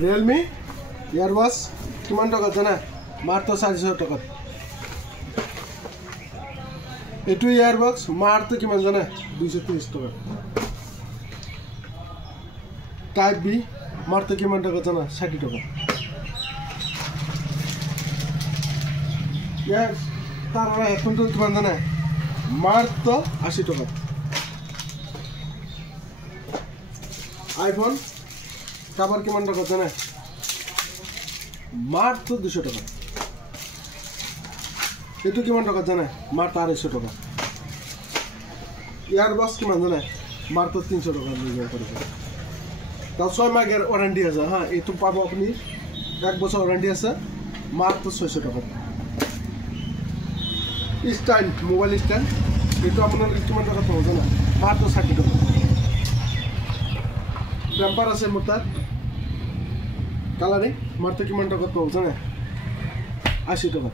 ৰিয়েলমি ইয়াৰবাছ কিমান টকাত জানা মাত্ৰ 400 টকাত এইটো ইয়াৰবাছ মাত্ৰ কিমান জানা 230 টকাত টাইপ বি মাত্ৰ কিমান টকাত জানা 60 টকা ইয়াৰ তাৰ হেডফোনটো কিমান জানা মাত্ৰ 80 টকাত আইফোন কাভার কিমান টাকা জানা মাত্র 200 টাকা এটু কিমান টাকা জানা মাত্র 250 টাকা ইয়ারবাস কিমান জানা মাত্র 300 টাকা নিয়ে পড়বে তাও 6 মাসের ওয়ারেন্টি আছে হ্যাঁ এটু পাবো আপনি 1 বছর ওয়ারেন্টি আছে মাত্র 600 টাকা স্ট্যান্ড মোবাইল স্ট্যান্ড এটু আপনার কিমান টাকা পাবো জানা মাত্র 60 টাকা টেম্পার আছে মোটার কালারে মারতে কিমান টাকা পাবো জানা 80 টাকা